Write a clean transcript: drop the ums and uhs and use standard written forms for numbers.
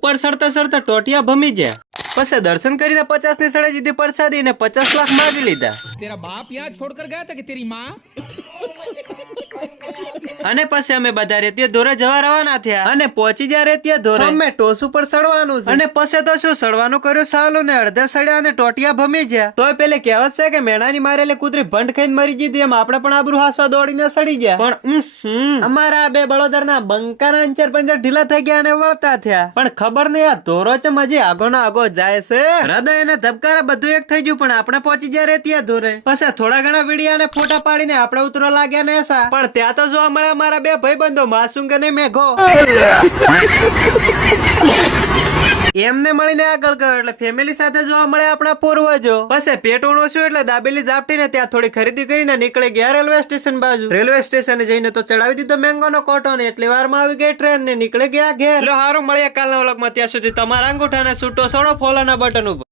ઉપર સડતા સડતા ટોટિયા ભમી ગયા. પછી દર્શન કરીને 50 ની સડે દીધી પ્રસાદી ને 50 લાખ માગી લીધા. तेरा बाप यहाँ छोड़कर गया था कि तेरी माँ? અને પછી અમે બધા રેતીએ ધોરે જવા રવાના થયા અને પહોંચી ગયા રેતીએ ધોરે. અમે ટોસ ઉપર સડવાનું છે અને પછી તો શું સડવાનું કર્યું સાલું ને અડધા સડ્યા અને ટોટિયા ભમી ગયા. તોય પેલે કહેવત છે કે મેણાની મારેલી કૂતરી ભંડ ખાઈને મરી ગઈ એમ આપણે પણ આબરૂ હાસવા દોડીને સડી ગયા. પણ અમારા બે બળોદરના બંકાના અંચર પંચર ઢીલા થઈ ગયા અને વળતા થયા. પણ ખબર નહીં આ ધોરો ચમ હજી આગો ના આગો જાય છે. હૃદય અને ધબકારા બધું એક થઈ ગયું પણ આપણે પહોંચી ગયા રેતીએ ધોરે. પછી થોડા ઘણા વિડિયા અને ફોટા પાડીને આપણે ઉતરવા લાગ્યા ને એસા. પણ ત્યાં તો જોવા મળ્યા મારા બે ભાઈબંધો માસુંગ અને મેઘો. એમને મળીને આગળ ગયો એટલે ફેમિલી સાથે જોવા મળે આપણા પૂર્વજો. પછી પેટોણો શું એટલે દાબેલી ઝાપટીને ત્યાં થોડી ખરીદી કરીને નીકળી ગયા રેલવે સ્ટેશન બાજુ. રેલવે સ્ટેશને જઈને તો ચડાવી દીધો મેંગો નો કોટો ને એટલી વારમાં આવી ગઈ ટ્રેન ને નીકળી ગયા ઘેર. હારું મળીએ કાલના વ્લોગમાં. ત્યાં સુધી તમારા અંગૂઠાને છૂટો સોડો ફોલોના બટન ઉપર.